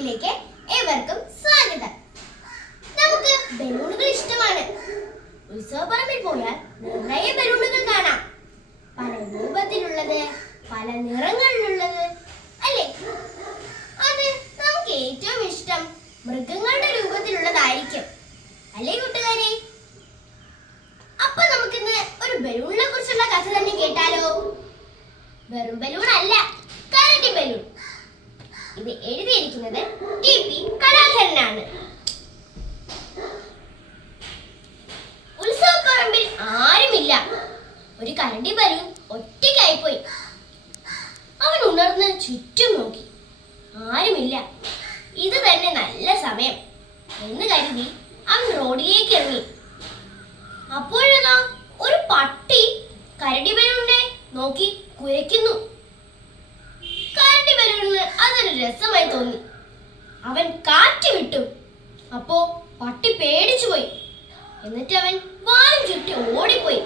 വീട്ടിലേക്ക് ഏവർക്കും സ്വാഗതം. നമുക്ക് ബലൂണുകൾ ഇഷ്ടമാണ്. ഉത്സവപ്പറമ്പിൽ പോയാൽ നിറയെ ബലൂണുകൾ കാണാം. പല രൂപത്തിലുള്ളത് പല നിറങ്ങളിലുള്ളത് അല്ലേ? അത് നമുക്ക് ഏറ്റവും ഇഷ്ടം മൃഗങ്ങളുടെ രൂപത്തിലുള്ളതായിരിക്കും. അല്ലേ കൂട്ടുകാരെ? അപ്പൊ നമുക്കിന്ന് ഒരു ബലൂണിനെ കുറിച്ചുള്ള കഥ തന്നെ കേട്ടാലോ? വെറും ബലൂൺ അല്ല കരടി ബലൂൺ. ഇത് എഴുതിയിരിക്കുന്നത് ടി പി കലാധരനാണ്. ഉത്സവപ്പറമ്പിൽ ആരുമില്ല. ഒരു കരടി ബലൂൺ ഒറ്റയ്ക്കായി പോയി അവൻ ഉണർന്ന് ചുറ്റും നോക്കി. ആരുമില്ല. ഇത് തന്നെ നല്ല സമയം എന്ന് കരുതി അവൻ റോഡിലേക്ക് ഇറങ്ങി. അപ്പോഴതാ ഒരു പട്ടി കരടി ബലൂണിനെ നോക്കി കുരയ്ക്കുന്നു. ബലൂണിന് അതൊരു രസമായി തോന്നി. അവൻ കാറ്റ് വിട്ടു. അപ്പോ പട്ടി പേടിച്ചു പോയി. എന്നിട്ട് അവൻ വാലും ചുറ്റി ഓടിപ്പോയി.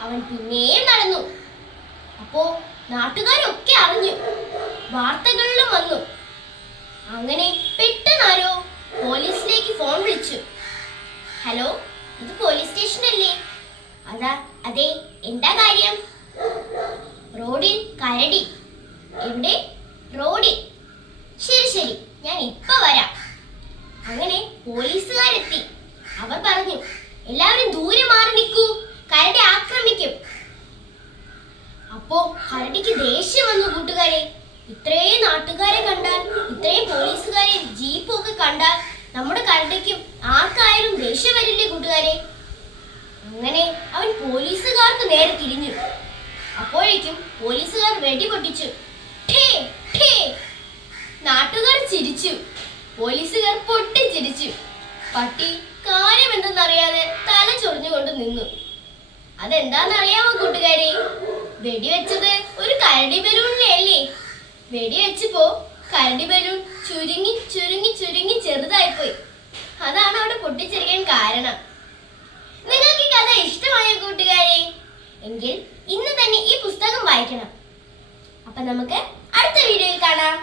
അവൻ പിന്നെയും നടന്നു. അപ്പോ നാട്ടുകാരൊക്കെ അറിഞ്ഞു. വാർത്തകളിലും വന്നു. അങ്ങനെ പെട്ടെന്നാരോ പോലീസിലേക്ക് ഫോൺ വിളിച്ചു. ഹലോ ഇത് പോലീസ് സ്റ്റേഷൻ അല്ലേ അതാ അതെ എന്താ കാര്യം? റോഡിൽ കരടി. എവിടെ റോഡിൽ. ശരി ശരി. ഞാൻ ഇപ്പൊ വരാം. അങ്ങനെ പോലീസുകാരെത്തി. അവർ പറഞ്ഞു എല്ലാവരും ദൂരെ മാറി നിൽക്കൂ. കരടി ആക്രമിക്കും. അപ്പോ കരടിക്ക് ദേഷ്യം വന്നു കൂട്ടുകാരെ. ഇത്രയും നാട്ടുകാരെ കണ്ടാൽ ഇത്രയും പോലീസുകാരെ ജീപ്പൊക്കെ കണ്ടാൽ നമ്മുടെ കരടിക്കും ആർക്കായാലും ദേഷ്യം വരില്ലേ കൂട്ടുകാരെ? അങ്ങനെ അവൻ പോലീസുകാർക്ക് നേരെ തിരിഞ്ഞു. അപ്പോഴേക്കും പോലീസുകാർ വെടി പൊട്ടിച്ചു പോലീസുകാർ പൊട്ടിച്ചിരിച്ചു. പട്ടി കാര്യമെന്തെന്നറിയാതെ തല ചൊറിഞ്ഞുകൊണ്ട് നിന്നു. അതെന്താന്നറിയാമോ കൂട്ടുകാരി? വെടിവെച്ചത് ഒരു കരടി ബലൂണിനെ അല്ലേ വെടിവെച്ചപ്പോ കരടി ബലൂൺ ചുരുങ്ങി ചുരുങ്ങി ചുരുങ്ങി ചെറുതായിപ്പോയി. അതാണ് അവിടെ പൊട്ടിച്ചിരിക്കാൻ കാരണം. നിങ്ങൾക്ക് കഥ ഇഷ്ടമായ കൂട്ടുകാരി? എങ്കിൽ ഇന്ന് തന്നെ ഈ പുസ്തകം വായിക്കണം. അപ്പൊ നമുക്ക് അടുത്ത വീഡിയോയിൽ കാണാം.